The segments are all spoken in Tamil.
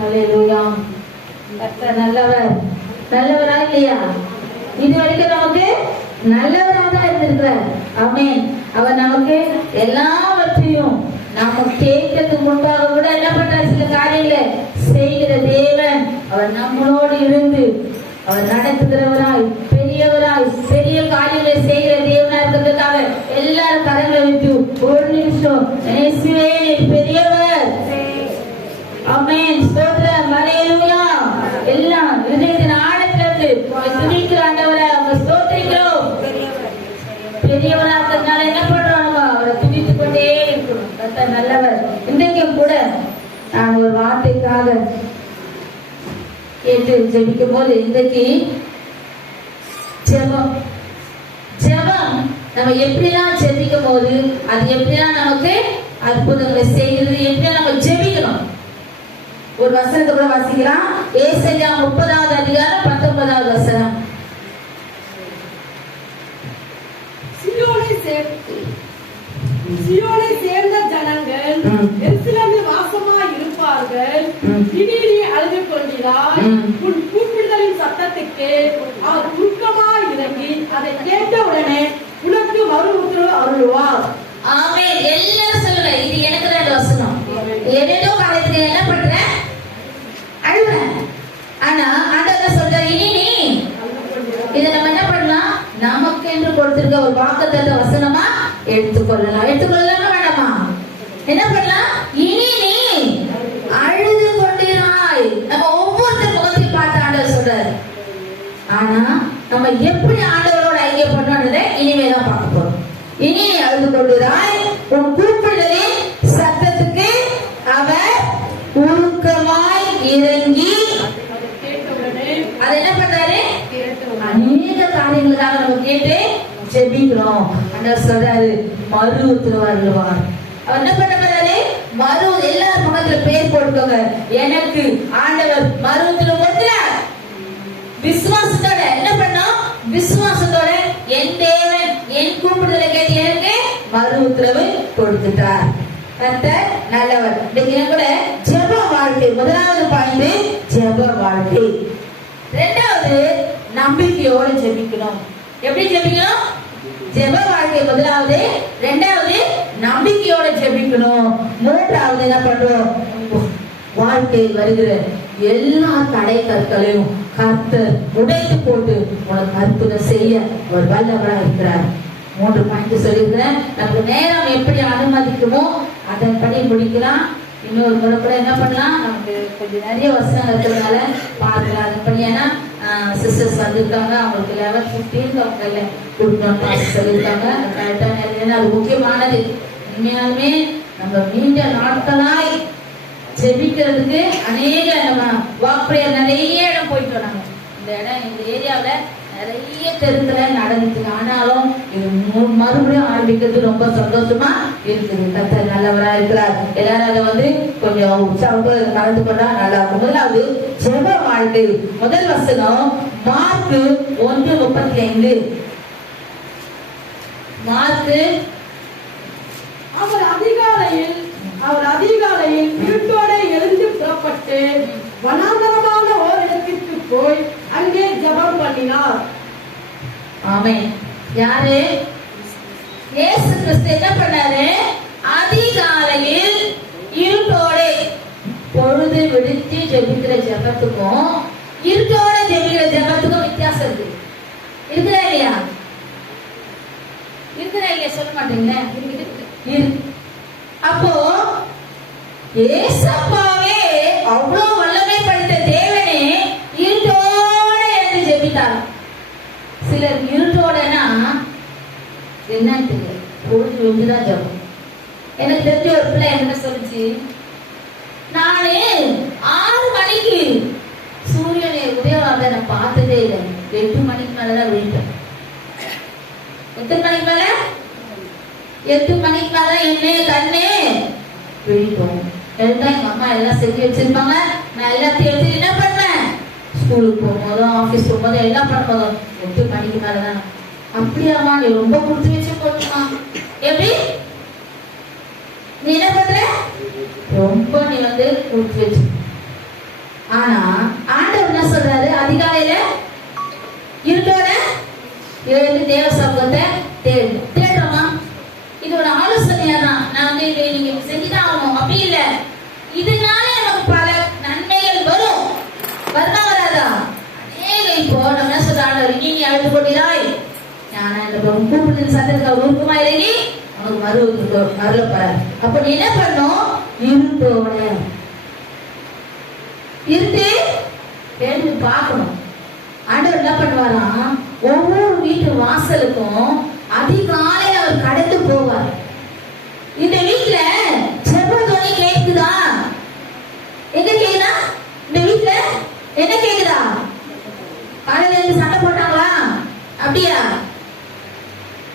ஹல்லேலூயா. கர்த்தர் நல்லவர். நல்லவரா இல்லையா? இது வரைக்கும் நமக்கு நல்லவராக தான் இருந்திருக்கிறார். ஆமென். அவர் நமக்கு எல்லாவற்றையும் நாம கேட்கறதுக்கு முன்பாக கூட என்ன பண்றார், சில காரியங்களை செய்கிற தேவன். அவர் நம்மளோடு இருந்து அவர் நடத்துகிறவராய், பெரியவராய், பெரிய காரியங்களை செய்கிற தேவனா இருக்கிறதுக்காக எல்லாரும் கரங்களை விட்டு ஒரு நிமிஷம் இயேசுவே பெரியவர். ஆமென். ஸ்தோத்திரம். ஹல்லேலூயா. எல்லாம் இதயத்தின் ஆழத்திலிருந்து துதிக்கிற ஆண்டவரை அவங்க ஸ்தோத்திரிக்கிறோம். பெரியவரா இருக்கிறதுனால என்ன பண்றோம், அவரை துதித்து கொண்டே இருக்கணும். கர்த்தர் நல்லவர். இன்றைக்கும் கூட நான் ஒரு வார்த்தைக்காக கேட்டு ஜெபிக்கும் போது, இன்றைக்கு ஜெபம் ஜெபம் நம்ம எப்படிலாம் ஜெபிக்கும் போது அது எப்படிலாம் நமக்கு அற்புதங்களை செய்கிறது, எப்படிலாம் நம்ம ஜெபிக்கணும். ஒரு வசனத்தை கூட வாசிக்கலாம். ஏசாயா 30வது அதிகாரம் 19வது வசனம். சியோனை சேர்ந்த ஜனங்கள் எருசலேமில் வாசமாய் இருப்பார்கள். இனி நீ அழுது கொள்கிறாய். உன் கூப்பிடுதலின் சத்தத்துக்கு அவர் உருக்கமாய் இறங்கி அதை கேட்ட உடனே உனக்கு மறு உத்தரவு அருள்வார். ஆமென். எல்லாரும் சொல்லுங்க, இது எனக்கு தான் வசனம். ஏதோ காலத்துல என்ன பண்ற, அழுவேன். ஆனா ஆண்டவர் சொல்றாரு, இனி நீ இதை நம்ம என்ன பண்ணலாம், நமக்கு என்று கொடுத்திருக்க ஒரு வாக்குத்தத்த வசனமா எடுத்துக்கொள்ளலாம். எடுத்துக்கொள்ளலாமா வேண்டாமா? என்ன பண்ணலாம், இனி நீ அழுது கொண்டிராய். நம்ம ஒவ்வொருத்தர் முகத்தையும் பார்த்து ஆண்டவர் சொல்றாரு. ஆனா நம்ம எப்படி ஆண்டவரோட ஐக்கியப்படணும்ன்றதை இனிமேதான் பார்க்க போறோம். இனி நீ அழுது கொண்டிராய், உன் கூப்பிடுதலின் சத்தத்துக்கு அவர் உருக்கமாய் இறங்கி அது என்ன பண்றாரு, அநேக காரியங்களுக்காக நம்ம கேட்டு ஜெபிக்கிறோம். ஆண்டவர் சொல்றாரு, மறு உத்தரவு அருள்வார். அவர் என்ன பண்ண போறாரு, மறு எல்லா முகத்துல பேர் போட்டுக்கோங்க. எனக்கு ஆண்டவர் மறு உத்தரவு கொடுக்கிறார். விசுவாசத்தோட என்ன பண்ணோம், விசுவாசத்தோட என் தேவன் என் கூப்பிடுதலை கேட்டு எனக்கு மறு உத்தரவு கொடுத்துட்டார். கர்த்தர் நல்லவர். இன்னைக்கு கூட ஜெப வாழ்க்கை. முதலாவது பாயிண்ட் ஜெப வாழ்க்கை. இரண்டாவது நம்பிக்கையோட ஜெபிக்கணும். எப்படி ஜெபிக்கணும், ஜெப வாழ்க்கை முதலாவது, இரண்டாவது நம்பிக்கையோட ஜெபிக்கணும். மூன்றாவது என்ன பண்றோம், வாழ்க்கையில் வருகிற எல்லா தடை கற்களையும் கர்த்தர் உடைத்து போட்டு உனக்கு அற்புதம் செய்ய ஒரு வல்லவராக இருக்கிறார். 3 பாயிண்ட் சொல்லியிருக்கிறேன். நமக்கு நேரம் எப்படி அனுமதிக்குமோ அதன்படி முடிக்கலாம். இன்னொரு முறை கூட என்ன பண்ணலாம், நமக்கு கொஞ்சம் நிறைய வசனங்கள் இருக்கிறதுனால பார்க்கலாம். அதன்படி ஏன்னா சிஸ்டர்ஸ் வந்திருக்காங்க, அவங்களுக்கு 11:15 அவங்க இல்லை கொடுக்கணும் சொல்லியிருக்காங்க. கரெக்டாக நேரம், அது முக்கியமானது. உண்மையாலுமே நம்ம நீண்ட நாட்களாய் ஜெபிக்கிறதுக்கு அநேக நம்ம வாக் பிரேயர் நிறைய இடம் போயிட்டு வராங்க. இந்த இடம் இந்த ஏரியாவில் நிறைய தெருத்துல நடந்துச்சு. ஆனாலும் இது மறுபடியும் ஆரம்பிக்கிறது ரொம்ப சந்தோஷமா இருக்குது. கர்த்தர் நல்லவரா இருக்கிறார். எல்லாரும் அதை கொஞ்சம் உற்சாகத்தோடு கலந்து கொண்டா நல்லா இருக்கும். முதலாவது ஜெப வாழ்க்கை. முதல் வசனம் மார்க் 1:35. மார்க் அவர் அதிகாலையில் இருட்டோட எழுந்து புறப்பட்டு வனாந்தரமான ஓர் இடத்திற்கு போய் அங்கே ஜெபம் பண்ணினார். ஆமென். யாரு? இயேசு கிறிஸ்து என்ன பண்ணாரு, அதிகாலையில் இருட்டோட பொழுது விடுத்து ஜெபிக்கிற ஜெபத்துக்கும் இருட்டோட ஜெபிக்கிற ஜெபத்துக்கும் வித்தியாசம் இருக்கு. இருக்குதா இல்லையா? இருக்குதா இல்லையா? சொல்ல மாட்டீங்களா? அப்போ ஏசப்பாவே அவ்வளவு வல்லமை படைத்த தேவனே இருட்டோட என்று ஜெபித்தார். சிலர் இருட்டோடனா என்னன்னு தெரியல, பொழுது விழுந்துதான் ஜெபம். எனக்கு தெரிஞ்ச ஒரு பிள்ளை என்ன சொல்லுச்சு, நானு 6 மணிக்கு சூரியனை உதயவாக நான் பார்த்ததே இல்லை, 8 மணிக்கு மேலதான் விழிப்பேன். எத்தனை மணிக்கு மேல? 8 மணிக்கு மேல என்ன கண்ணே விழிப்போம். எல்லாம் எங்க அம்மா எல்லாம் செஞ்சு வச்சிருப்பாங்க. நான் எல்லாத்தையும் எடுத்து என்ன பண்ணேன், ஸ்கூலுக்கு போகும்போதும் ஆபீஸ் போகும்போதும் எல்லாம் பண்ணும்போதும் 8 மணிக்கு மேலதான். அப்படியாமா, நீ ரொம்ப கொடுத்து வச்சு போட்டுமா? எப்படி நீ என்ன பண்ற, ரொம்ப நீ கொடுத்து வச்சு. கூப்பிடுறது சத்தத்துக்கு அவர் உருக்கமா இறங்கி உனக்கு மருள போறாரு. அப்ப நீ என்ன பண்ணும்? இருட்டோட இருட்டு எழுந்து பார்க்கணும். ஆண்டவர் என்ன பண்ணுவாராம், ஒவ்வொரு வீட்டு வாசலுக்கும் அதிகாலை அவர் கடந்து போவார். இந்த வீட்டுல செவ்வ துணி கேக்குதா? எங்க கேக்குதா? இந்த வீட்டுல என்ன கேக்குதா? காலையில இருந்து சண்டை போட்டாங்களா? அப்படியா?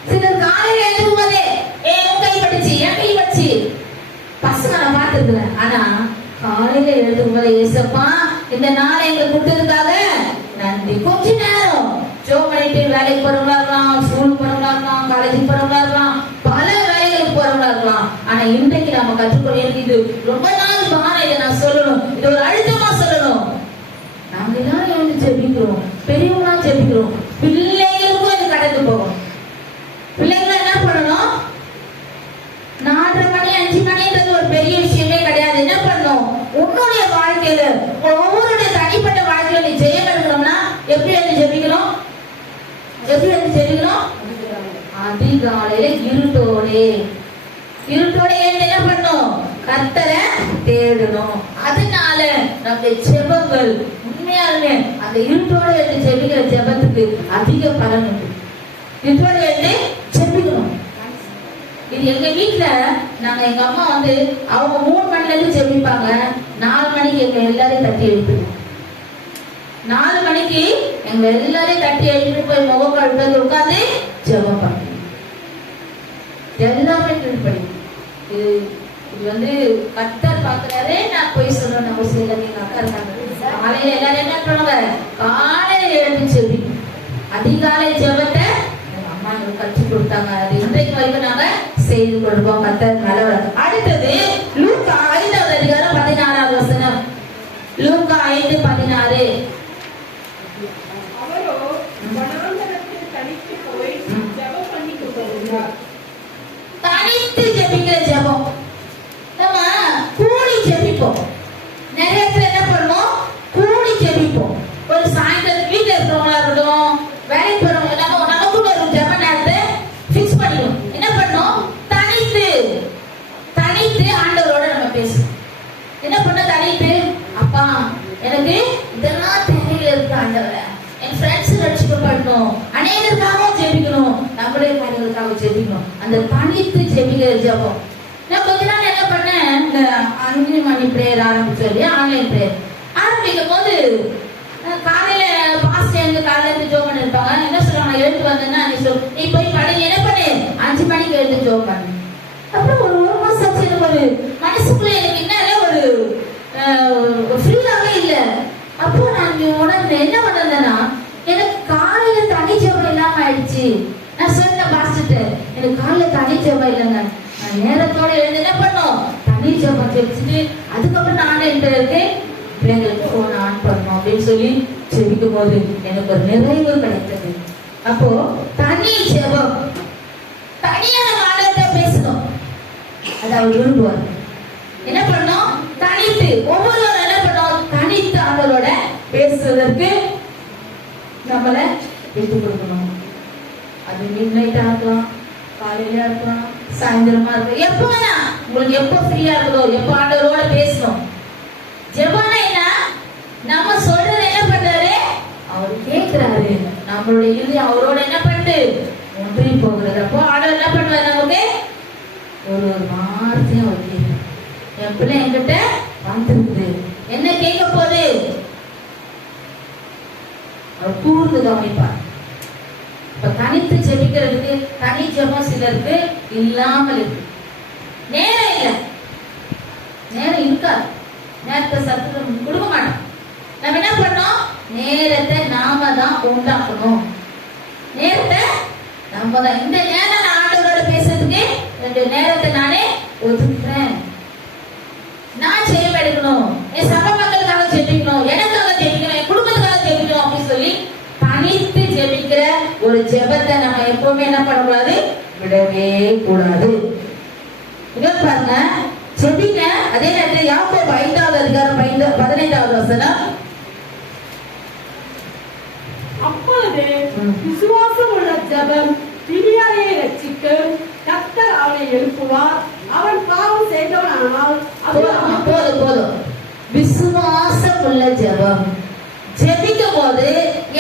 சிலர் காலையில எழுதும் போதே உன் கை பட்டுச்சு, என் கை பட்டுச்சு, பசங்க நான் பார்த்துருக்கிறேன். ஆனா காலையில எழுதும் போதே ஏசப்பா இந்த நாளை எங்களுக்கு கொடுத்ததுக்காக நன்றி. கொஞ்ச நேரம் ஜோ பண்ணிட்டு வேலைக்கு போறவங்களா இருக்கலாம், ஸ்கூலுக்கு போறவங்களா இருக்கலாம், காலேஜுக்கு போறவங்களா இருக்கலாம், பல வேலைகளுக்கு போறவங்களா இருக்கலாம். ஆனா இன்றைக்கு நாம கற்றுக்கொள்ள இது ரொம்ப நாள் பாரம். இதை நான் சொல்லணும், இது ஒரு அழுத்தமா சொல்லணும். நாங்க எல்லாரும் எழுந்து ஜெபிக்கிறோம், பெரியவங்களா ஜெபிக்கிறோம், பிள்ளைகளுக்கும் இது கடந்து போகும். பிள்ளைங்களை என்ன பண்ணணும்? 4:30 மணி 5 மணின்றது ஒரு பெரிய விஷயமே கிடையாது. என்ன பண்ணணும்? உன்னுடைய வாழ்க்கையில ஒவ்வொருடைய தனிப்பட்ட வாழ்க்கையில நீ ஜெயம் எடுக்கணும்னா எப்படி எழுந்து ஜெபிக்கணும்? எப்படி எழுந்து ஜெபிக்கணும்? அதிகாலையில இருட்டோட எழுந்து என்ன பண்ணணும்? கர்த்தரை தேடணும். அதனால நம்முடைய ஜெபங்கள் உண்மையாலுமே அந்த இருட்டோட எழுந்து ஜெபிக்கிற ஜெபத்துக்கு அதிக பலன் உண்டு. இருட்டோட எழுந்து ஜெபிக்கணும். இது எங்க வீட்டுல நாங்க எங்க அம்மா வந்து அவங்க 3 மணில இருந்து ஜெபிப்பாங்க. 4 மணிக்கு எங்க எல்லாரையும் தட்டி எழுப்பிடுவோம். 4 மணிக்கு எங்க எல்லாரையும் தட்டி எழுப்பிட்டு போய் முகம் கழுவுறது உட்காந்து ஜெபம் பண்ணுவோம். எல்லாமே திருப்படி. இது வந்து கர்த்தர் பாக்குறாரு. நான் போய் சொல்றேன், நம்ம செய்யல எங்க அக்கா இருக்காங்க. காலையில எல்லாரும் என்ன பண்ணுவாங்க? காலையில எழுந்து ஜெபி. அதிகாலை ஜெபத்தை அம்மா கற்றுக் கொடுத்தாங்க. அது இன்றைக்கு வரைக்கும் நாங்க செய்து கொடுப்போம். கர்த்தர் நல்லவர். அடுத்தது லூக்கா 5வது அதிகாரம் 16வது வசனம். லூக்கா 5:16. அவரோ வனாந்தரத்தில் தனித்து போய் ஜெபம் பண்ணி கொண்டிருந்தார். தனித்து ஜெபிக்கிற ஜெபம். நம்ம கூடி ஜெபிப்போம். நிறைய பேர் என்ன பண்ணுவோம்? கூடி ஜெபிப்போம். ஒரு சாயந்தரம் வீட்டுல இருக்கிறவங்களா இருக்கட்டும், வேலைக்கு போறவங்க நமக்குள்ள ஒரு ஜெப நேரத்தை பிக்ஸ் பண்ணிடும். என்ன பண்ணும்? தனித்து ஆண்டவரோட நம்ம பேசணும். என்ன பண்ண? தனித்து, அப்பா எனக்கு இதெல்லாம் தேவையில இருக்கு ஆண்டவரே, என் ஃப்ரெண்ட்ஸ் ரட்சிக்கப்படணும், அநேகருக்காகவும் ஜெபிக்கணும், நம்மளே அநேகருக்காக ஜெபிக்கணும். அந்த தனித்து ஜெபிக்கிற ஜெபம். நான் கொஞ்ச நாள் என்ன பண்ணேன், இந்த 5 மணி பிரேயர் ஆரம்பிச்சு இல்லையா, ஆன்லைன் பிரேயர் ஆரம்பிக்கும் போது காலையில பாஸ்ட் எழுந்து காலையில இருந்து ஜோம் பண்ணி இருப்பாங்க. என்ன சொல்லுவாங்க? எழுந்து வந்தேன்னா நீ போய் படி, என்ன பண்ணு? 5 மணிக்கு எழுந்து ஜோம் பண்ணு. அப்புறம் ஒரு மாசம் ஆச்சு. எனக்கு ஒரு மனசுக்குள்ள எனக்கு என்ன ஒரு ஃப்ரீயாவே இல்லை. அப்போ நான் உடனே என்ன பண்ணேன்னா, எனக்கு காலையில தனி ஜெபம் இல்லாம ஆயிடுச்சு. நான் சொன்ன பாஸ்ட்டு, எனக்கு காலையில தனி ஜெபம் இல்லைங்க. நான் நேரத்தோட எழுந்து என்ன பண்ணோம்? தனி ஜெபம் ஜெபிச்சுட்டு அதுக்கப்புறம் நானே இருக்கு பிள்ளைங்களுக்கு போன் ஆன் பண்ணணும் அப்படின்னு சொல்லி ஜெபிக்கும் போது எனக்கு ஒரு நிறைவு கிடைத்தது. அப்போ தனி ஜெபம், தனியான ஆண்டவர்கிட்ட பேசணும். அது அவர் விரும்புவார். என்ன பண்ணோம்? தனித்து ஒவ்வொருவரும் என்ன பண்ணோம்? தனித்து ஆண்டவரோட பேசுவதற்கு நம்மள விட்டு கொடுக்கணும். அது மிட் நைட்டா இருக்கலாம், காலையில இருக்கலாம், சாயந்தரமா இருக்கலாம், எப்போ வேணா உங்களுக்கு எப்போ ஃப்ரீயா இருக்குதோ எப்போ ஆண்டவரோட பேசணும். ஜெபம்னா என்ன? நம்ம சொல்றது என்ன பண்றாரு? அவர் கேட்கிறாரு. நம்மளுடைய இறுதி அவரோட என்ன பண்ணிட்டு ஒன்றி போகிறது. அப்போ ஆண்டவர் என்ன பண்ணுவாரு? நமக்கு ஒரு வார்த்தையும் அவர் கேட்கிறார். என் பிள்ளை என்கிட்ட வந்துருக்குது, என்ன கேட்க போகுது? அவர் கூர்ந்து கவனிப்பார். இப்ப தனித்து ஜெபிக்கிறதுக்கு தனி ஜெபம் சிலருக்கு இல்லாமல் இருக்கு. நேரம் இல்லை, நேரம் இருக்காது, நேரத்தை சத்து கொடுக்க மாட்டோம். நம்ம என்ன பண்ணோம்? நேரத்தை நாம தான் உண்டாக்கணும். நேரத்தை நம்ம தான். இந்த நேரம் நான் ஆண்டவரோட பேசுறதுக்கு 2 நேரத்தை நானே ஒதுக்குறேன். நான் ஜெயம் எடுக்கணும், என் சபை மக்களுக்காக ஜெபிக்கணும், எனக்காக ஜெபிக்கணும், என் குடும்பத்துக்காக ஜெபிக்கணும் அப்படின்னு சொல்லி தனித்து ஜெபிக்கிற ஒரு ஜெபத்தை நம்ம எப்பவுமே என்ன பண்ணக்கூடாது? விடவே கூடாது. இங்க பாருங்க, ஜெபிங்க. அதே நேரத்தில் யாக்கோபு 5வது அதிகாரம் 15வது வசனம். அப்பொழுது விசுவாசம் உள்ள ஜெபம் திரியாய் அவனை எழுப்புவார். அவன் பாவம் செய்தவனானால் போதும். விசுவாசம் உள்ள ஜெபம். ஜெபிக்கும் போது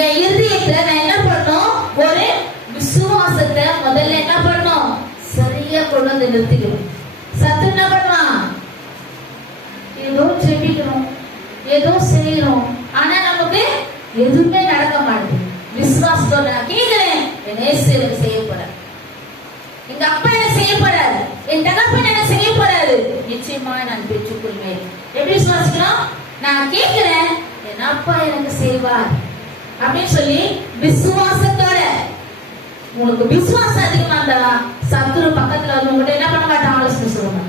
என் இருதயத்துல நான் என்ன பண்ணணும்? ஒரு விசுவாசத்தை முதல்ல என்ன பண்ணணும்? சரியா கொண்டு வந்து நிறுத்திக்கணும். சத்து என்ன பண்ணுவான்? ஏதோ ஜெபிக்கணும், ஏதோ செய்யணும், ஆனா நமக்கு எதுவுமே நடக்க மாட்டேங்குது. விசுவாசத்தோட நான் கேட்கிறேன், என் இயேசு எனக்கு செய்யப்படாது, எங்க அப்பா எனக்கு செய்யப்படாது, என் தகப்பன் எனக்கு செய்யப்படாது, நிச்சயமா நான் பெற்றுக்கொள்வேன். எப்படி விசுவாசிக்கணும்? நான் கேட்கிறேன், என் அப்பா எனக்கு செய்வார் அப்படின்னு சொல்லி விசுவாசத்தோட. உங்களுக்கு விசுவாசம் அதிகமா இருந்தா சத்துரு பக்கத்துல வந்து உங்ககிட்ட என்ன பண்ண மாட்டான்? ஆலோசனை சொல்லுவாங்க.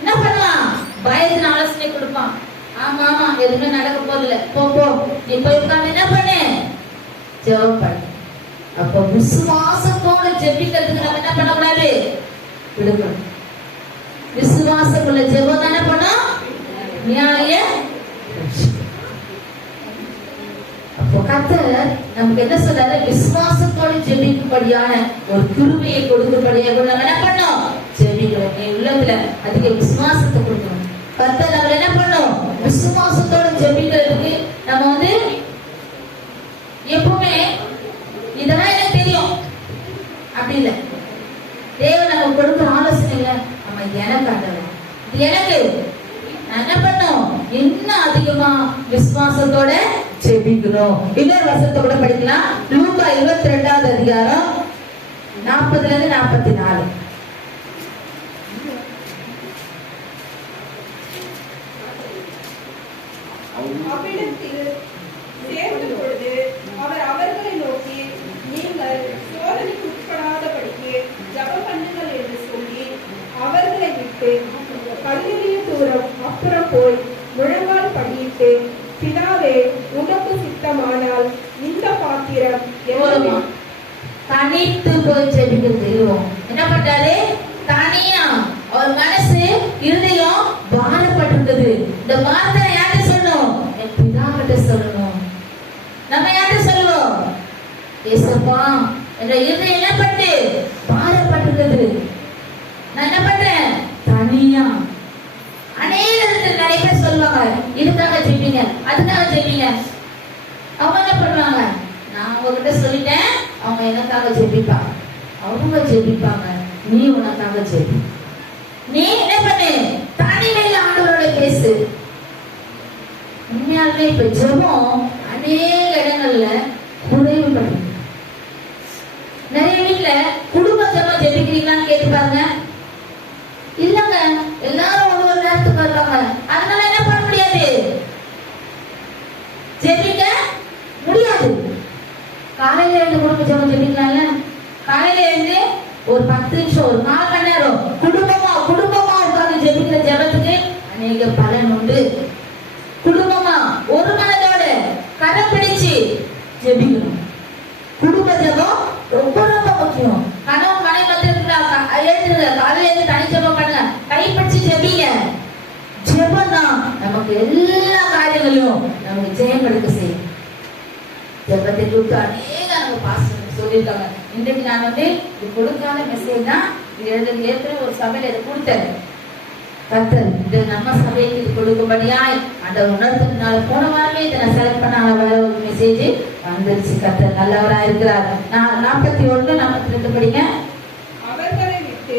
என்ன பண்ணுவான்? பயத்தின் ஆலோசனை கொடுப்பான். ஆமா எதுவுமே நடக்க போதில்லை, போ நீ போய் உட்கார்ந்து என்ன பண்ணு? ஜெபம் பண்ணு. அப்ப விசுவாசத்தோட ஜெபிக்கிறதுக்கு நம்ம என்ன பண்ணக்கூடாது? விடுக்கணும். விசுவாசம் உள்ள ஜெபம் என்ன பண்ணும்? நியாய. அப்போ கர்த்தர் நமக்கு என்ன சொல்றாரு? விசுவாசத்தோட ஜெபிக்கும்படியான ஒரு கிருபையை கொடுக்கும்படியாக நம்ம என்ன பண்ணோம்? ஜெபிக்கிறோம். என் உள்ளத்துல அதிக விசுவாசத்தை கொடுக்கணும். கர்த்தர் நம்ம என்ன பண்ணோம்? விசுவாசத்தோட ஜெபிக்கிறதுக்கு நம்ம வந்து எப்பவுமே இதெல்லாம் எனக்கு தெரியும் அப்படி இல்லை. தேவன் நம்ம கொடுக்குற ஆலோசனைகளை நம்ம எனக்கு ஆண்டவர், இது எனக்கு நான் என்ன பண்ணோம்? இன்னும் அதிகமா விசுவாசத்தோட ஜெபிக்கணும். இன்னொரு வசனத்தை கூட படிக்கலாம். லூக்கா 22வது அதிகாரம் 40ல இருந்து 44. அவ்விடத்தில் சேர்ந்த பொழுது அவர் அவர்களை நோக்கி, நீங்கள் சோதனைக்கு உட்படாதபடிக்கு ஜெபம் பண்ணுங்கள் என்று சொல்லி அவர்களை விட்டு கல்லெறிய தூரம் அப்புறம் போய் முழங்கால் படியிட்டு, பிதாவே உனக்கு சித்தமானால் இந்த பாத்திரம் தனித்து போய் ஜெபிக்கிறது. என்ன பண்றாரு? தனியா அவர் மனசு இருதயம் பாரப்பட்டிருந்தது. இந்த வார்த்தை யார்கிட்ட சொல்லணும்? என் பிதா கிட்ட சொல்லணும். நம்ம யார்கிட்ட சொல்லுவோம்? ஏசப்பா என்ற இருதயம் என்ன பண்ணு? பாரப்பட்டிருந்தது. நான் என்ன பண்றேன்? தனியா. அநேக நிறைய பேர் சொல்லுவாங்க, இதுக்காக ஜெபிங்க, அதுக்காக ஜெபிங்க. அவங்க என்ன பண்ணுவாங்க? நான் உங்ககிட்ட சொல்லிட்டேன், அவங்க எனக்காக ஜெபிப்பாங்க. அவங்க ஜெபிப்பாங்க, நீ உனக்காக ஜெபி. நீ என்ன பண்ணு? தனிமையில ஆண்டவரோட பேசு. உண்மையாலுமே இப்ப ஜெபம் அநேக இடங்கள்ல குறைவுபடுது. நிறைய வீட்டுல குடும்ப ஜெபம் ஜெபிக்கிறீங்களான்னு கேட்டு பாருங்க. இல்லங்க, எல்லாரும் ஒரு நேரத்துக்கு வருவாங்க, அதனால என்ன பண்ண முடியாது? ஜெபிக்க முடியாது. காலையில எழுந்து குடும்ப ஜெபம் ஜெபிக்கலாம்ல? காலையில எழுந்து ஒரு 10 நிமிஷம், ஒரு 4 மணி நேரம் குடும்பமா உட்கார்ந்து ஜெபிக்கிற ஜெபத்துக்கு அநேக பலன் உண்டு. குடும்பமா ஒரு மனதோட கரை பிடிச்சு ஜெபிக்கணும். குடும்ப ஜெபம் ரொம்ப ரொம்ப முக்கியம். கணவன் மனைவி எழுதுங்க, காலையில இருந்து தனி ஜெபம் பண்ணுங்க, கைப்பிடிச்சு ஜெபிங்க. ஜெபம் தான் நமக்கு எல்லா காரியங்களையும் நமக்கு ஜெயம் எடுக்க செய்யும். ஜெபத்தை கொடுத்து அநேக நம்ம பாஸ்டர் சொல்லியிருக்காங்க. இன்றைக்கு நான் வந்து இது கொடுக்காத மெசேஜ் தான். இது ஏற்கனவே ஒரு சபையில இதை கொடுத்தேன். கர்த்தர் இது நம்ம சபைக்கு இது கொடுக்கும்படியாய் அந்த உணர்த்தினால போன வாரமே இதை நான் செலக்ட் பண்ண வேற ஒரு மெசேஜ் வந்துருச்சு. கர்த்தர் நல்லவரா இருக்கிறார். 41 42 படிங்க. அவர்களை விட்டு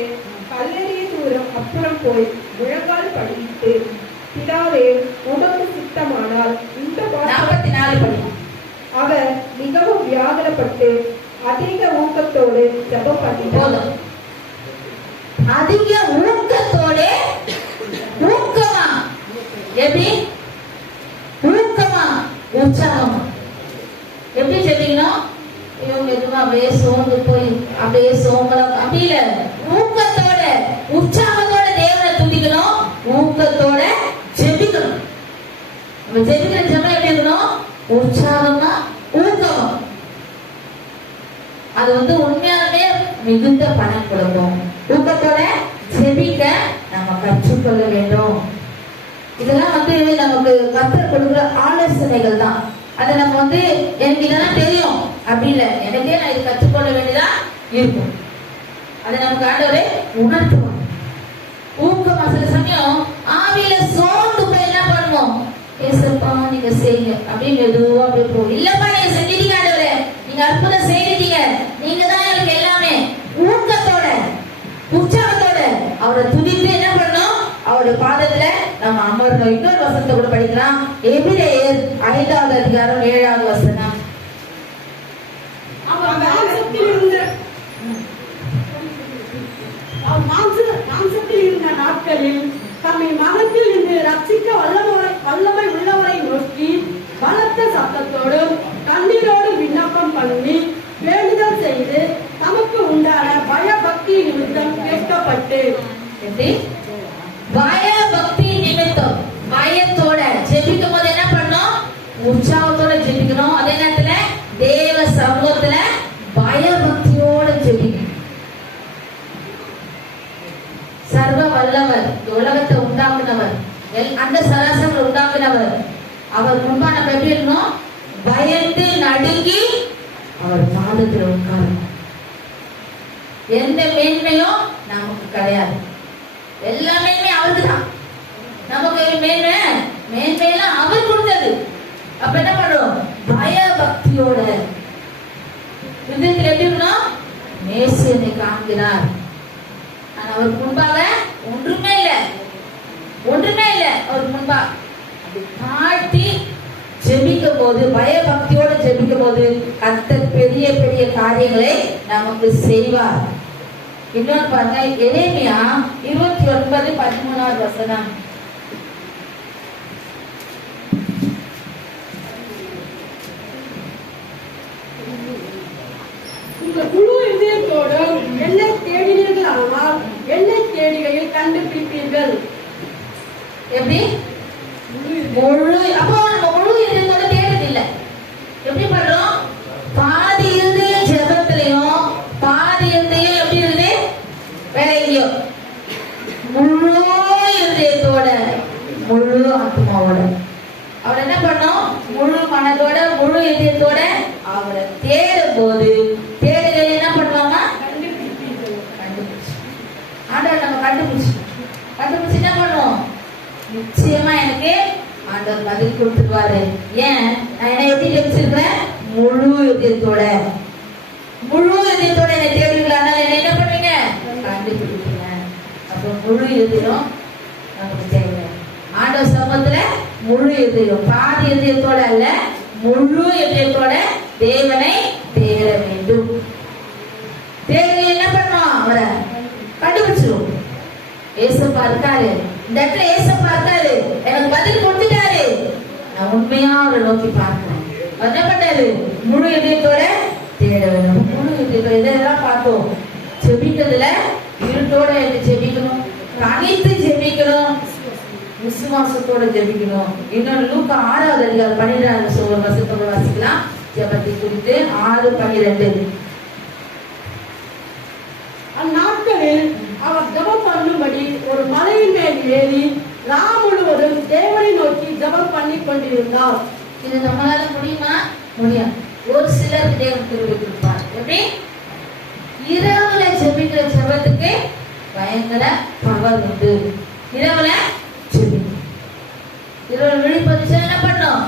கல்லெறிய தூரம் அப்புறம் போய் முழங்கால் படியிட்டு, பிதாவே உனக்கு சித்தமானால் இந்த 44 படிங்க. அவர் மிகவும் வியாகுலப்பட்டு அதிக ஊக்கத்தோடு ஜெபம் பண்ணினார். அதிக ஊக்கத்தோட, ஊக்கமா, எப்படி ஊக்கமா, உற்சாகமா, எப்படி ஜெபிக்கணும்? இவங்க எதுவும் அப்படியே சோர்ந்து போய் அப்படியே சோம்பலாம் அப்படி இல்ல. ஊக்கத்தோட உற்சாகத்தோட தேவனை துதிக்கணும், ஊக்கத்தோட ஜெபிக்கணும். நம்ம ஜெபிக்கிற ஜெபம் எப்படி இருக்கணும்? உற்சாகமா, ஊக்கமா. அது வந்து உண்மையாலுமே மிகுந்த பலன் கொடுக்கும். ஊக்கத்தோட ஜெபிக்க நம்ம கற்றுக்கொள்ள வேண்டும். இதெல்லாம் வந்து நமக்கு கர்த்தர் கொடுக்குற ஆலோசனைகள் தான். அதை நம்ம வந்து எனக்கு இதெல்லாம் தெரியும் அப்படி இல்லை, எனக்கே நான் இது கற்றுக்கொள்ள வேண்டியதா இருக்கும். அதை நமக்கு ஆண்டவரே உணர்த்துவோம். ஊக்கமா சில சமயம் ஆவியில சோர்ந்து போய் என்ன பண்ணுவோம், ஏசப்பா நீங்க செய்யுங்க அப்படின்னு மெதுவா அப்படியே போகும். இல்லப்பா நீங்க செஞ்சிட்டீங்க ஆண்டவரே, நீங்க அற்புதம் செய்திட்டீங்க, நீங்க தான் எனக்கு எல்லாமே. ஊக்கத்தோட உற்சாகத்தோட அவரை துதித்து என்ன பண்ணணும், அவருடைய பாதத்துல நம்ம அமரணும். இன்னொரு வசனத்தை கூட படிக்கலாம். எபிரேயர் 5வது அதிகாரம் 7வது வசனம். அவர் மாம்சத்தில் இருந்த நாட்களில் தம்மை மகத்தில் இருந்து ரட்சிக்க வல்லமை உள்ளவரை நோக்கி பலத்த சத்தத்தோடும் கண்ணீரோடும் விண்ணப்பம் பண்ணி வேண்டுதல் செய்து தமக்கு உண்டான பயபக்தி நிமித்தம் கேட்கப்பட்டு. எப்படி பயபக்தி நிமித்தம், பயத்தோட ஜெபிக்கும் போது என்ன பண்ணணும், உற்சாகத்தோட ஜெபிக்கணும். அதே நேரத்துல தேவ சமூகத்துல பயபக்தியோட ஜெபிக்கணும். சர்வ வல்லவர், உலகத்தை உண்டாக்குனவர், அந்த சராசரங்களை உண்டாக்குனவர், அவர் முன்பா நம்ம எப்படி இருக்கணும், பயந்து நடுங்கி அவர் பாதத்தில் உட்காரணும். எந்த மேன்மையும் நமக்கு கிடையாது, எல்லா மேன்மையும் அவருக்கு தான். நமக்கு மேன்மையெல்லாம் அவர் கொடுத்தது. அப்ப என்ன பண்றோம், பயபக்தியோட இதயத்தில் எப்படி இருக்கணும், மேசியனை காண்கிறார். அவர் முன்பாக ஒன்றுமே இல்லை, அவர் முன்பா தாழ்த்தி ஜெபிக்கும் போது, பயபக்தியோட ஜெபிக்கும் போது கர்த்தர் பெரிய பெரிய காரியங்களை நமக்கு செய்வார். இன்னொன்று பாருங்க, எரேமியா 29:13வது வசனம். உங்கள் முழு இதயத்தோடு என்னை தேடினீர்கள் ஆனால் என்னை தேடுகையில் கண்டுபிடிப்பீர்கள். எப்படி முழு, அப்போ நம்ம முழு இதயத்தோட தேடுறதில்லை. எப்படி பண்றோம், பாதி இருதயம் ஜெபத்திலையும் பாதி இருதயம் எப்படி இருந்து வேற எங்கேயோ. முழு இருதயத்தோட முழு ஆத்மாவோட அவர் என்ன பண்ணோம், முழு மனதோட முழு இதயத்தோட அவரை தேடும் போது தேடுதல் என்ன பண்ணுவாங்க, கண்டுபிடிச்சு ஆண்டவர் நம்ம கண்டுபிடிச்சு என்ன பண்ணுவோம், நிச்சயமா எனக்கு ஆண்டவர் பதில் கொடுத்துருவாரு. ஏன் நான் என்ன எப்படி ஜெபிச்சிருக்கிறேன், முழு இதயத்தோட என்னை தேடுவீங்களா, என்ன என்ன பண்ணுவீங்க, கண்டுபிடிப்பீங்க. அப்போ முழு இதயம் நமக்கு தேவை. ஆண்டவர் சமூகத்துல முழு இதயம், பாதி இதயத்தோட அல்ல, முழு இதயத்தோட தேவனை தேட வேண்டும். தேடி என்ன பண்ணுவோம், அவரை கண்டுபிடிச்சிடும். ஏசப்பா இருக்காரு, இந்த இடத்துல ஏசப்பா இருக்காரு, எனக்கு பதில் கொடுத்துட்டாரு, நான் உண்மையா அவரை நோக்கி பார்க்கிறேன். என்ன பண்ணாரு, முழு இதயத்தோட தேட வேணும். முழு இதயத்தோட இதெல்லாம் பார்த்தோம். ஜெபிக்கிறதுல இருட்டோட ஜெபிக்கணும், தனித்து ஜெபிக்கணும், விசுவாசத்தோட ஜெபிக்கணும். இன்னொரு லூக்கா 6வது அதிகாரம் 12வது வசனத்தோட வாசிக்கலாம். ஜெபத்தை குறித்து 6:12. அந்நாட்களில் அவர் ஜெபம் பண்ணும்படி ஒரு மலையின் மேல் ஏறி ராம் முழுவதும் தேவனை நோக்கி ஜெபம் பண்ணி கொண்டிருந்தார். இது நம்மளால முடியுமா, முடியாது. ஒரு சிலருக்கு தேவன் கிருபை கொடுப்பார். எப்படி இரவுல ஜெபிக்கிற ஜெபத்துக்கு பயங்கர பவர் உண்டு. இரவுல இரவு விழிப்பறிச்சு என்ன பண்ணோம்,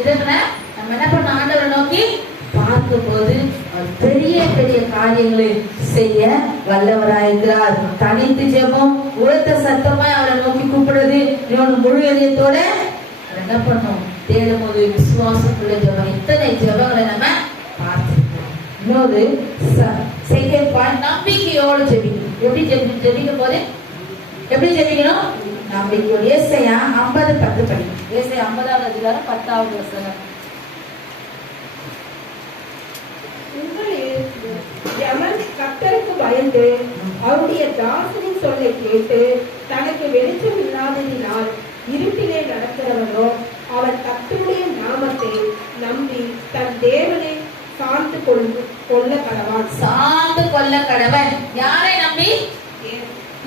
இரவுல நம்ம என்ன பண்ணோம், ஆண்டவரை நோக்கி பார்க்கும் போது பெரிய பெரிய காரியங்களை செய்ய வல்லவராயிருக்கிறார். தனித்து ஜெபம், உரத்த சத்தமாய் அவரை நோக்கி கூப்பிடுறது, இன்னொன்று முழு இதயத்தோட என்ன பண்ணோம், தேடும் போது விசுவாசத்துள்ள ஜெபம். இத்தனை ஜெபங்களை நம்ம பார்த்துருக்கோம். இன்னொரு செகண்ட் பாயிண்ட், நம்பிக்கையோடு ஜெபிக்கணும். எப்படி ஜெபிக்கும் போது எப்படி ஜெபிக்கணும், நம்பிக்கையோடு. ஏசாயா 50:10 படிக்கணும். ஏசாயா 50வது அதிகாரம் 10வது வசனம். எவன் கர்த்தருக்கு பயந்து அவருடைய தாசனின் சொல்லை கேட்டு தனக்கு வெளிச்சம் இல்லாததினால் இருட்டிலே நடக்கிறவனோ அவன் கர்த்தருடைய நாமத்தை நம்பி தன் தேவனை சார்ந்து கொள்ள கடவான். சார்ந்து கொள்ள கடவன். யாரை நம்பி,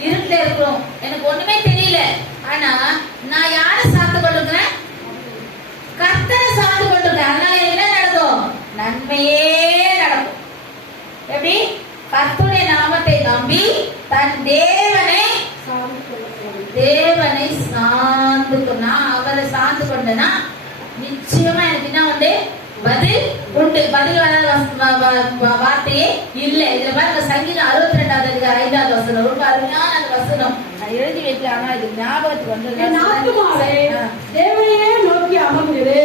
இருட்டுல இருக்கிறோம், எனக்கு ஒண்ணுமே தெரியல, ஆனா நான் யாரை சார்ந்து கொள்ளுகிறேன், கர்த்தரை சார்ந்து கொள்ளுகிறேன். அதனால என்ன நடக்கும், நன்மையே நடக்கும். எப்படி கர்த்தருடைய நாமத்தை நம்பி தன் தேவனை சார்ந்து கொண்டா, அவரை சார்ந்து கொண்டனா நிச்சயமா எனக்கு என்ன உண்டு? பதில் உண்டு. பதில் வார்த்தையே இல்ல. இதுல பாருங்க சங்கீதம் 62வது அதிகாரம் 5வது வசனம், ரொம்ப அருமையான அந்த வசனம். நான் எழுதி வைக்கல, ஆனா இது ஞாபகத்துக்கு வந்து தேவனையே நோக்கி அமர்ந்திரு,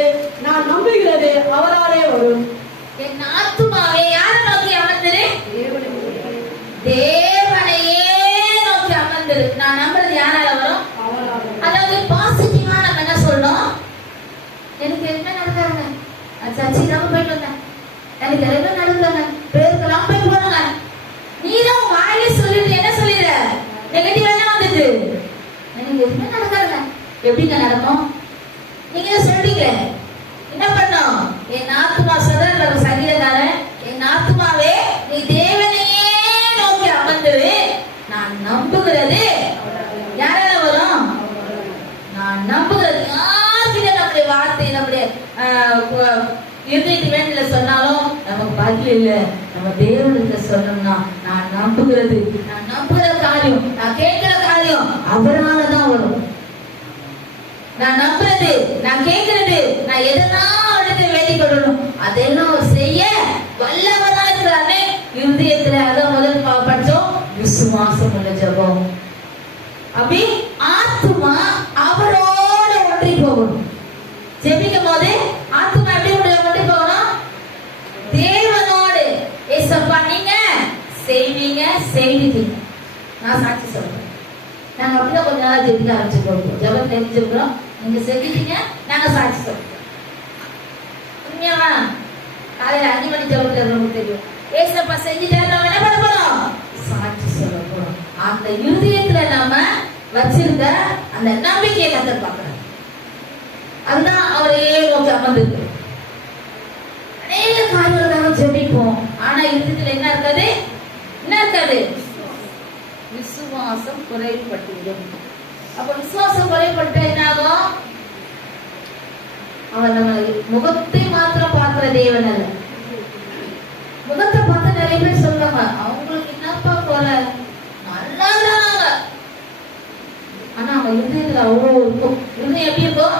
நான் நம்புகிறது அவராலே வரும். என் ஆத்துமாவே யாரை நோக்கி அமர்ந்திரு? தேவனையே நோக்கி அமர்ந்திரு. நான் நம்புறது யாரால வரும்? அதாவது பாசிட்டிவா நம்ம என்ன சொல்லணும்? எனக்கு என்ன நடக்காங்க, சர்ச்சைக்கு தான் போயிட்டு வந்தேன், எனக்கு எல்லாம் நடக்கலங்க, பேருக்கெல்லாம் போய் போனாங்க. நீதான் வாயிலே சொல்லிட்டு என்ன சொல்லிடுற? நெகட்டிவ் என்ன வந்துட்டு எனக்கு எதுவுமே நடக்காதுங்க. எப்படிங்க நடக்கும்? நீங்க சொல்றீங்க என்ன பண்ணும்? என் ஆத்துமா சொல்ற சங்கீதக்காரன், என் ஆத்துமாவே நீ தேவனையே நோக்கி அமர்ந்துரு, நான் நம்புகிறது யாரால வரும்? நான் நம்புகிறது. யார்கிட்ட நம்முடைய வார்த்தை நம்முடைய இருதயத்து வேண்டில சொன்னாலும் நமக்கு பதில் இல்ல. நம்ம தேவனுக்கு சொன்னோம்னா நான் நம்புகிறது, நான் நம்புகிற காரியம், நான் கேட்கிற காரியம் அவராலதான் வரும். நான் நம்புறது, நான் கேட்கிறது, நான் எதெல்லாம் அவருக்கு வேண்டிக் கொள்ளணும் அதெல்லாம் அவர் செய்ய வல்லவரா இருக்கிறாரு. இருதயத்துல அதான் முதல் படிச்சோம், விசுவாசம் உள்ள ஜெபம். அப்படி ஆத்துமா அவரோட ஒன்றி போகணும். ஜெபிக்கும் போது ஆத்துமா எப்படி ஒன்றி போகணும்? தேவனோடு. ஏசப்பா நீங்க செய்வீங்க, செய்வீங்க. நான் சாட்சி சொல்றேன். நாங்க அப்படிதான் கொஞ்ச நாளா ஜெபிக்க ஆரம்பிச்சுக்கிறோம். ஜெபம் தெரிஞ்சுக்கிறோம், நீங்க செஞ்சுட்டீங்க, நாங்க சாட்சி சொல்றோம். உண்மையாவா? காலையில 5 மணி ஜெபத்துல நமக்கு தெரியும். ஏசப்பா செஞ்சுட்டாரு, நம்ம என்ன பண்ண போறோம்? சாட்சி சொல்ல போறோம். அந்த இருதயத்துல நாம வச்சிருந்த அந்த நம்பிக்கையை கத்தர் பார்க்கிறோம். அதுதான் அவரையே நோக்கி அமர்ந்திருக்கு. அநேக காரியங்களுக்காக ஜெபிப்போம், ஆனா இருதயத்துல என்ன இருக்காது? என்ன இருக்காது? விசுவாசம் குறைபட்டுவிடும். அப்ப விசுவாசம் குறைபட்டு என்ன ஆகும்? அவர் நம்ம முகத்தை மாத்திரம் பார்க்கிற தேவன் அல்ல. முகத்தை பார்த்து நிறைய பேர் சொல்றாங்க, அவங்களுக்கு என்னப்பா போல நல்லாதாங்க, ஆனா அவங்க இருதயத்துல அவ்வளவு இருக்கும். இருதயம் எப்படி இருக்கும்?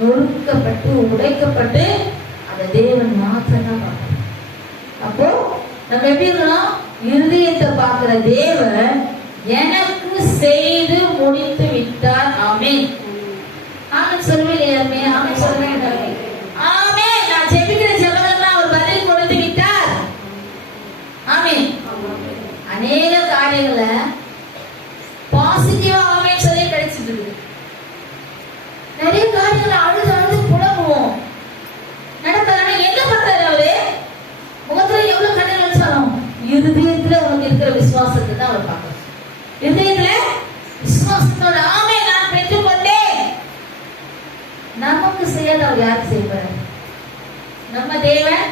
நொறுக்கப்பட்டு உடைக்கப்பட்டு அந்த தேவன் மாத்திரம் தான் பார்க்கணும். அப்போ நம்ம எப்படி இருக்கணும்? இருதயத்தை பார்க்கிற தேவன் எனக்கு செய்து முடித்து விட்டார். ஆமென். ஆமென் சொல்லுவேன். ஆமென் சொல்லுவேன். ஆமென். நான் ஜெபிக்கிற ஜெபமெல்லாம் அவர் பதில் கொடுத்து விட்டார். ஆமென். அநேக காரியங்களை பாசிட்டிவா ஆமென் சொல்லி கிடைச்சிட்டு இருக்கு. நிறைய காரியங்களை அழுது புலம்புவோம், நடக்காத. எங்க பார்த்தாரு அவரு? முகத்துல எவ்வளவு கண்ணீர் வச்சாலும் இருதயத்துல உனக்கு இருக்கிற விசுவாசத்தை தான் அவர் பார்க்கணும். இருதயத்துல விசுவாசத்தோட ஆமென் நான் பெற்றுக்கொண்டேன். நமக்கு செய்யாத அவர் யாருக்கு செய்வார்? நம்ம தேவன்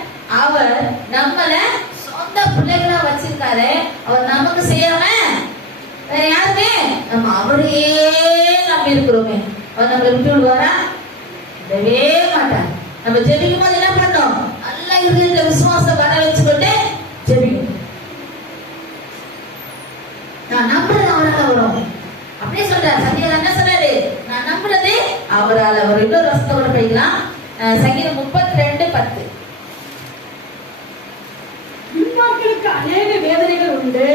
அவர் நம்மள சொந்த பிள்ளைகளா வச்சிருக்காரு. அவர் நமக்கு செய்யாம வேற யாருமே நம்ம அவரையே நம்பி இருக்கிறோமே. அவர் நம்மளை விட்டு விடுவாரா? விடவே மாட்டார். நம்ம ஜெபிக்கும் போது என்ன பண்ணோம்? நல்ல இருதயத்துல விசுவாசம் வர வச்சுக்கொண்டு ஜெபிக்கணும். நான் நம்புறது அவரால் வரும் அப்படியே சொல்றாரு. சங்கீதம் என்ன சொல்றாரு? நான் நம்புறது அவரால் வரும். இன்னொரு வசனத்தோட படிக்கலாம். சங்கீதம் 32:10. இன்மாக்களுக்கு அநேக வேதனைகள் உண்டு,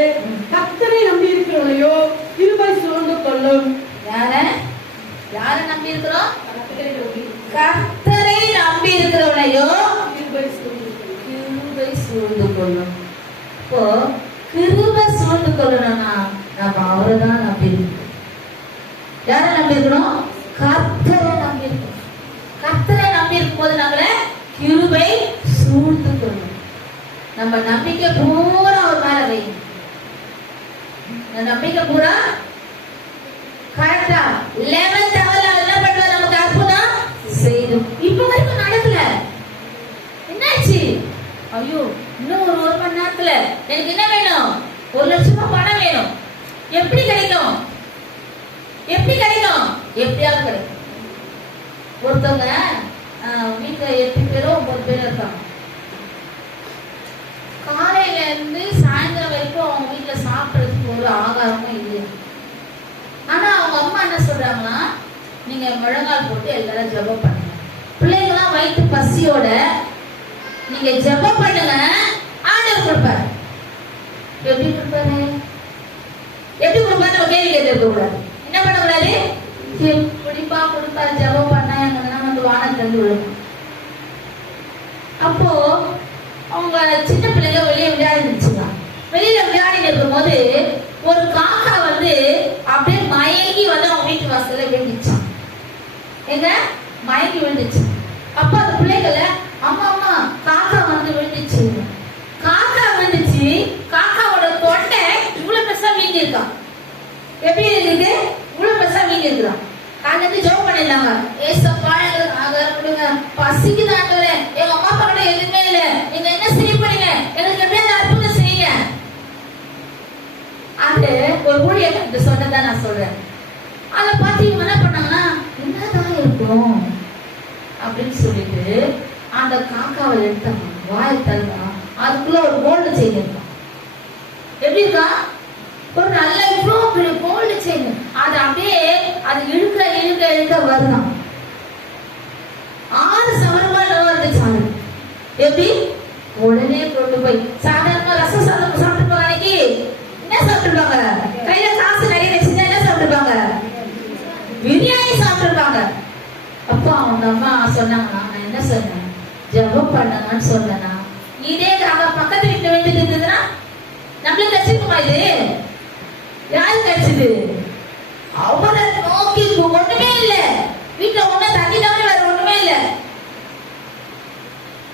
கர்த்தரை நம்பி இருக்கிறவனையோ கிருபை சூழ்ந்து கொள்ளும். யார நம்பி இருக்கிறோம்? கர்த்தரை நம்பி இருக்கிறவனையோ கிருபை சூழ்ந்து கொள்ளும். இப்போ கிருபை சூழ்ந்து கொள்ளணும்னா நம்ம அவரை தான் நம்பி இருக்கணும். யார நம்பி இருக்கணும்? கர்த்தரை நம்பி இருக்கணும். கர்த்தரை நம்பி இருக்கும் போது நம்மள கிருபை சூழ்ந்து கொள்ளும். நம்ம நம்பிக்கை பூரா அவர் மேல வைக்கணும். நம்பிக்கை பூரா கரெக்டா 11th hour என்ன பண்ணுவார்? நமக்கு அற்புதம் செய்யும். இப்ப வரைக்கும் நடக்கல, என்னாச்சு? ஐயோ இன்னும் ஒரு மணி நேரத்துல எனக்கு என்ன வேணும்? 1 லட்சம் ரூபாய் பணம் வேணும். எப்படி கிடைக்கும்? எப்படி கிடைக்கும்? எப்படியாவது கிடைக்கும். ஒருத்தவங்க வீட்டுல 8 பேரோ 9 பேரோ இருக்காங்க. காலையில நீங்க முழங்கால் போட்டு எல்லாரும் ஜெபம் பண்ணுங்க. பிள்ளைங்களாம் வயிற்று பசியோட நீங்க ஜெபம் பண்ணுங்க, ஆண்டவர் கொடுப்பாரு. எப்படி கொடுப்பாரு? எப்படி கொடுப்பாரு? நம்ம கேள்வி கேட்க கூடாது. என்ன பண்ண கூடாது? எப்படிப்பா கொடுப்பாரு? ஜெபம் பண்ணா நமக்கு வானம் தந்து விழும். அப்போ அவங்க சின்ன பிள்ளைங்க வெளியே விளையாடி இருந்துச்சுங்க. வெளியில விளையாடி இருக்கும் போது ஒரு காக்கா வந்து அப்படியே மயங்கி வந்து அவங்க வீட்டு வாசல்ல விழுந்துச்சான். எங்க மயங்கி விழுந்துச்சு. அப்ப அந்த பிள்ளைகளை அம்மா அம்மா காக்கா வந்து விழுந்துச்சு. காக்கா விழுந்துச்சு. காக்காவோட தொண்டை இவ்வளவு பெருசா வீங்கி இருக்கான். எப்படி இருக்கு? இவ்வளவு பெருசா வீங்கி இருக்கான். அதுல இருந்து ஜெபம் பண்ணிடலாங்க. ஏசப்பா எங்களுக்கு ஆகாரம் கொடுங்க, பசிக்குது ஆண்டவரே, எங்க அம்மா அப்பா கிட்ட எதுவுமே இல்ல, நீங்க என்ன செய்ய போறீங்க, எங்களுக்கு எப்படியாவது அற்புதம் செய்யுங்க. அது ஒரு ஊழியர் சொன்னதான் நான் சொல்றேன். அதை பார்த்து இவங்க என்ன பண்ணாங்கன்னா, என்னதான் இருக்கும் அப்படின்னு சொல்லிட்டு அந்த காக்காவை எடுத்தாங்க, வாயை தள்ளுனா அதுக்குள்ள ஒரு கோல்டு செயின் இருக்கும். எப்படி இருக்கா? ஒரு நல்ல இவ்வளோ பெரிய கோல்டு செயின். அது அப்படியே அது இழுக்க இழுக்க இழுக்க வருதான். 6 சவரமா இருந்துச்சு. எப்படி? உடனே கொண்டு போய் சாதாரண ரசம் சாதம் சாப்பிட்டுப்பாங்க. அன்னைக்கு என்ன சாப்பிட்டுருப்பாங்க? கையில காசு நிறைய வச்சுதான் என்ன சாப்பிட்டுருப்பாங்க? பிரியாணி சாப்பிட்டுருப்பாங்க. அப்போ அவங்க அம்மா சொன்னாங்க, நான் என்ன சொன்னேன்? ஜெபம் பண்ணுங்கன்னு சொன்னேன்னா, இதே காக்கா பக்கத்து வீட்டுல வேண்டியது இருந்ததுன்னா நம்மளுக்கு கிடைச்சிருக்குமா? இது யாரு கிடைச்சது? அவரை நோக்கி ஒண்ணுமே இல்ல. வீட்டுல ஒண்ணு தண்ணி தவிர வேற ஒண்ணுமே இல்ல.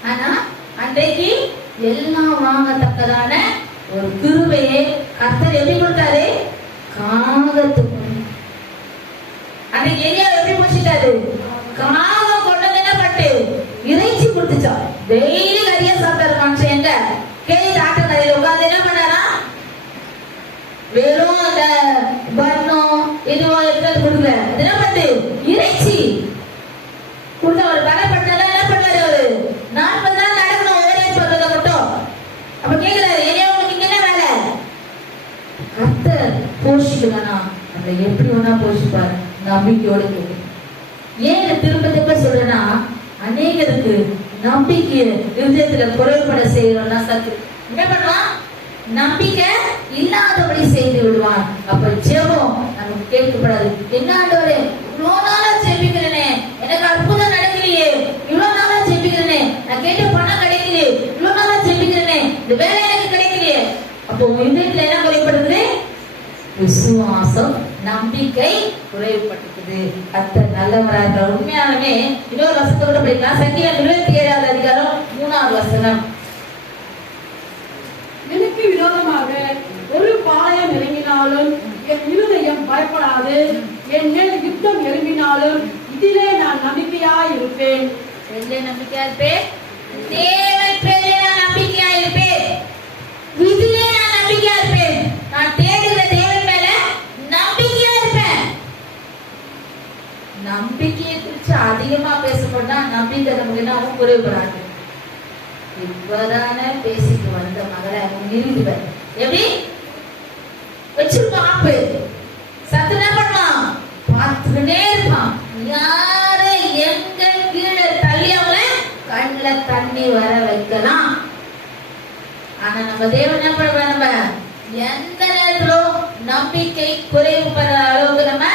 ஆனா அன்றைக்கு எல்லாம் வாங்கத்தக்கதான ஒரு கிருபையை கர்த்தர் எப்படி கொடுத்தாரு? காகத்துக்கு. அன்னைக்கு ஏரியா எப்படி முடிச்சிட்டாரு? காகம் கொண்டு என்ன பட்டு இறைச்சி கொடுத்துச்சா. டெய்லி கறியா சாப்பிட்டாரு மனுஷன். எங்க கேள்வி ஆட்ட கரையில உட்கார்ந்து என்ன பண்ணாரா? வெறும் அந்த பண்ணோ இதுவோ எடுத்து கொடுக்கல. என்ன பண்ணு? இறைச்சி கொடுத்த. அவர் பலப்பட்டதா என்ன பண்ணாரு? அவரு 40 நாள் நடக்கணும் ஓரே பண்றத மட்டும். அப்ப கேக்குறாரு, ஏரியாவுக்கு நீங்க என்ன வேலை? கர்த்தர் போஷிக்கலனா அதை எப்படி வேணா போஷிப்பாரு. நம்பிக்கையோட கேட்கு. ஏன் திரும்ப திரும்ப சொல்றேன்னா, அநேகருக்கு நம்பிக்கை இருதயத்துல குறைபட செய்யறோம்னா சத்து என்ன பண்ணுவான்? நம்பிக்கை இல்லாதபடி செய்து விடுவான். அப்ப ஜெபம் நமக்கு கேட்கப்படாது. என்ன ஆண்டவரே, இவ்வளவு நாளா ஜெபிக்கிறேனே, எனக்கு அற்புதம் நடக்கலையே, இவ்வளவு நாளா ஜெபிக்கிறேனே, நான் கேட்ட பணம் கிடைக்கலையே, இவ்வளவு நாளா ஜெபிக்கிறேனே, இந்த வேலை எனக்கு கிடைக்கலையே. அப்போ இதயத்துல என்ன குறைபடுது? விசுவாசம், நம்பிக்கை குறைபட்டுக்குது. கர்த்தர் நல்லவரா இருக்கிறார். உண்மையாலுமே இன்னொரு வசனத்தோட படிக்கலாம். சங்கீதம் 27வது அதிகாரம் 3வது வசனம். எனக்கு விரோதமாக ஒரு பாளையம் இறங்கினாலும் என் இருதயம் பயப்படாது. என் மேல் யுத்தம் எழும்பினாலும் இதிலே நான் நம்பிக்கையாய் இருப்பேன். எதிலே நம்பிக்கையா இருப்பேன்? தேவன் பேரிலே நான் நம்பிக்கையா இருப்பேன். இதிலே நான் நம்பிக்கையா இருப்பேன். நான் தேடுகிற தேவன் மேல நம்பிக்கையா இருப்பேன். நம்பிக்கையை குறித்து அதிகமா பேசப்பட்டா நம்பிக்கை நமக்கு என்ன குறைபடாது. இப்பதான பேசிட்டு வந்த மகளை நிறுத்துவார். எப்படி வச்சிருப்பான்? ஆப்பு சத்து என்ன பண்ணுவான்? பார்த்துக்கிட்டே இருப்பான். யாரு எங்க கீழே தள்ளி அவங்கள கண்ணுல தண்ணி வர வைக்கலாம். ஆனா நம்ம தேவன் என்ன பண்ணுவா? நம்ம எந்த நேரத்திலும் நம்பிக்கை குறைவுபடுற அளவுக்கு நம்ம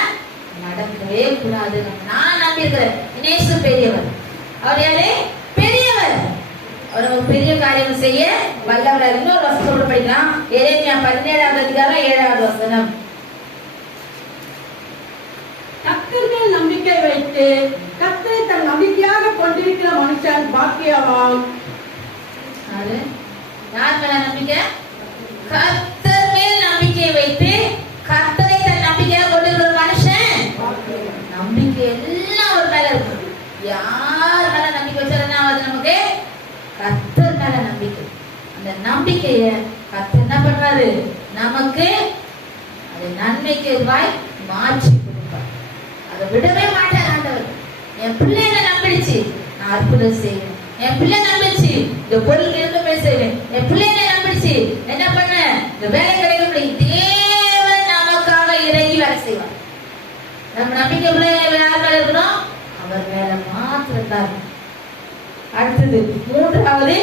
நடக்கவே கூடாது. நான் நம்பியிருக்கிறேன். இயேசு பெரியவர். அவர் யாரு? பெரியவர். அவர் நமக்கு பெரிய காரியம் செய்ய வல்லவர். இன்னொரு வசனத்தோடு படிக்கலாம். எரேமியா 17வது அதிகாரம் 7வது வசனம். கர்த்தர் மேல் நம்பிக்கை வைத்து கர்த்தரை தன் நம்பிக்கையாக கொண்டிருக்கிற மனுஷன் பாக்கியவான். யார் மேல நம்பிக்கை? கர்த்தர் மேல் நம்பிக்கை வைத்து கர்த்தரை தன் நம்பிக்கையாக கொண்டிருக்கிற மனுஷன். நம்பிக்கை எல்லாம் ஒரு மேல இருக்கு. யார் மேல நம்பிக்கை வச்சாருன்னா அது நமக்கு கர்த்தர் மேல நம்பிக்கை. அந்த நம்பிக்கைய கர்த்தர் என்ன பண்றாரு? நமக்கு அது நன்மைக்கு எதுவாய் மாற்றி கொடுப்பார். அதை விடவே மாட்டார் ஆண்டவர். என் பிள்ளை என்ன நம்பிடுச்சு, நான் அற்புதம் செய்வேன். என் பிள்ளை நம்பிடுச்சு, இந்த பொருள் இருக்க செய்வேன். என் பிள்ளை என்ன நம்பிடுச்சு, என்ன பண்ண இந்த வேலை கிடைக்கும். தேவன் நமக்காக இறங்கி வேலை செய்வார். நம்ம நம்பிக்கைக்குள்ள யார் மேல இருக்கணும்? அவர் மேல மாத்திரம். அடுத்தது மூன்றாவது,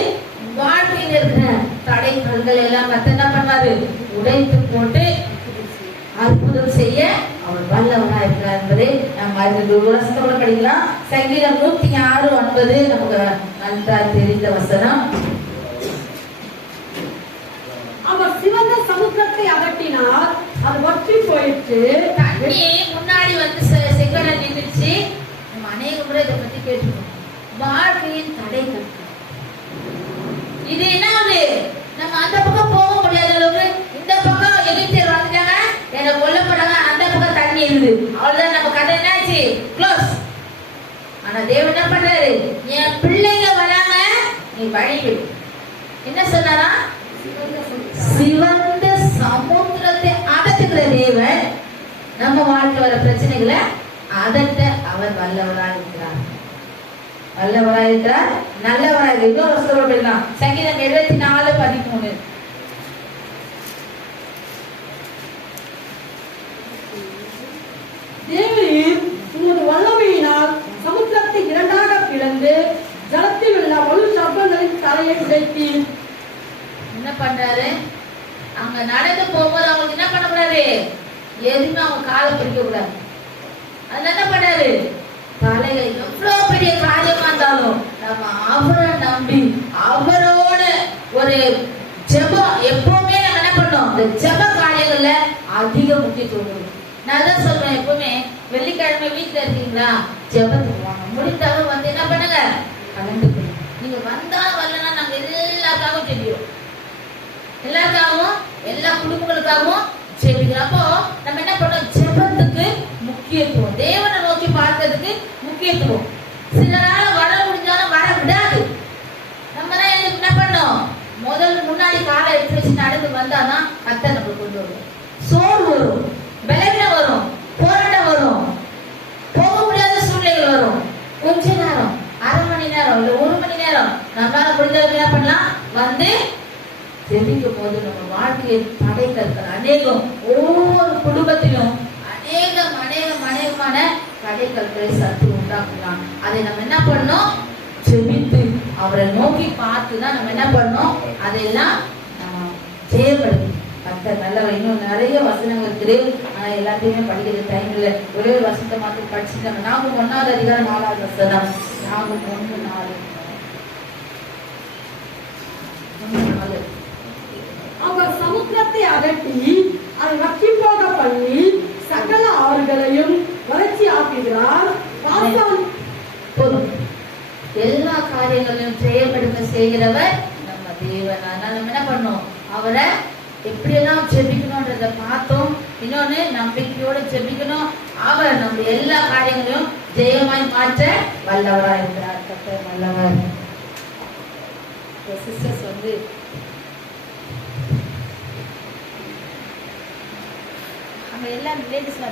வாழ்க்கையில் இருக்கிற தடைகள் எல்லாம் கர்த்தர் என்ன பண்ணுவாரு? உடைத்து போட்டு அற்புதம் செய்ய அவர் வல்லவராக இருக்கிறார் என்பதை நாம் அறிந்து வசனத்தோட படிக்கலாம். சங்கீதம் 106:9 நமக்கு நன்றா தெரிந்த வசனம். அவர் சிவந்த சமுத்திரத்தை அகற்றினார், அது வற்றி போயிற்று. தண்ணி முன்னாடி வந்து செங்கட நின்றுச்சு. நம்ம அநேக முறை இதை பத்தி கேட்டுக்கணும். வாழ்க்கையின் தடைகள் இது என்ன? நம்ம அந்த பக்கம் போக முடியாத அளவுக்கு இந்த பக்கம் எகிப்தியர் வந்துட்டாங்க, என்ன கொல்ல போறாங்க, அந்த பக்கம் தண்ணி இருக்குது, அவ்வளவுதான் நம்ம கதை என்னாச்சு? க்ளோஸ். ஆனா தேவன் என்ன பண்றாரு? என் பிள்ளைங்க வராங்க, நீ வழி என்ன சொன்னாரா? சிவந்த சமுத்திரத்தை அதட்டுகிற தேவன் நம்ம வாழ்க்கை வர பிரச்சனைகளை அதட்ட அவர் வல்லவராக இருக்கிறார். வல்லவராக இருக்கிறார், நல்லவராக இருக்கிறார். இன்னொரு சொல்லலாம், சங்கீதம் 74:13. தேவரீர் உமது வல்லமையினால் சமுத்திரத்தை இரண்டாக பிளந்து ஜலத்தில் உள்ள வலு சர்ப்பங்களின் தலையை உடைத்தீர். என்ன பண்றாரு? அங்க நடந்து போகும்போது அவங்களுக்கு என்ன பண்ணக்கூடாது? எதுவுமே அவங்க காலை பிடிக்க கூடாது. அது என்ன பண்ணாரு? தலையில எவ்வளவு பெரிய காரியமா இருந்தாலும் நம்ம அவரை நம்பி அவரோட ஒரு ஜெபம் எப்பவுமே நம்ம என்ன பண்ணோம்? இந்த ஜெப காரியங்கள்ல அதிக முக்கியத்துவம் கொடுக்கணும். நான் தான் சொல்றேன், எப்பவுமே வெள்ளிக்கிழமை வீட்டுல இருக்கீங்களா, ஜெபத்துக்கு வாங்க. முடிந்தாலும் வந்து என்ன பண்ணுங்க? கலந்துக்கணும். நீங்க வந்தா வரலன்னா நாங்க எல்லாருக்காகவும் தெரியும், எல்லாருக்காகவும் எல்லா குடும்பங்களுக்காகவும் ஜெபிக்கிறோம். அப்போ நம்ம என்ன பண்ணோம்? ஜெபத்துக்கு முக்கியத்துவம், தேவனை நோக்கி பார்க்கிறதுக்கு முக்கியத்துவம். சில நாள் வர முடிஞ்சாலும் வர விடாது. நம்ம தான் என்ன பண்ணோம்? முதல்ல முன்னாடி காலை எடுத்து வச்சு நடந்து வந்தாதான் கர்த்தர் நம்ம கொண்டு வரும். சோர்வு வரும், பலவீனம் வரும், போராட்டம் வரும், போக முடியாத சூழ்நிலைகள் வரும். கொஞ்ச நேரம், அரை மணி நேரம் இல்ல 1 மணி நேரம் நம்மளால முடிஞ்சவங்க என்ன பண்ணலாம்? வந்து ஜெபிக்கும் போது நம்ம வாழ்க்கையில் தடைகள் இருக்கிற அநேகம், ஒவ்வொரு குடும்பத்திலும் அநேகமான தடைகளை சத்து உண்டாக்கலாம். அதை நம்ம என்ன பண்ணோம்? ஜெபித்து அவரை நோக்கி பார்த்துதான் நம்ம என்ன பண்ணோம்? அதெல்லாம் ஜெயப்படுத்தி கர்த்தர் நல்லவர். இன்னும் நிறைய வசனங்கள் இருக்குது, ஆனா எல்லாத்தையுமே படிக்கிற டைம் இல்லை. ஒரே ஒரு வசனத்தை மாத்திரம் படிச்சுட்டாங்க. நாகும் 1வது அதிகாரம் 4வது வசனம். நாகும் 1:4. அவர் சமுத்திரத்தை அகற்றி அதை வற்றி போக பண்ணி சகல ஆறுகளையும் வறட்சி ஆக்குகிறார். எல்லா காரியங்களையும் செயல்படுத்த செய்கிறவர் நம்ம தேவன். அதனால நம்ம என்ன பண்ணோம்? அவரை எப்படியெல்லாம் ஜெபிக்கணும்ன்றத பார்த்தோம். இன்னொன்னு நம்பிக்கையோட ஜெபிக்கணும். அவர் நம்ம எல்லா காரியங்களையும் ஜெயமாய் மாற்ற வல்லவராக இருக்கிறார். கர்த்தர் வல்லவர். சிஸ்டர்ஸ் வந்து அங்க எல்லா ரிலேட்டிவ்ஸ்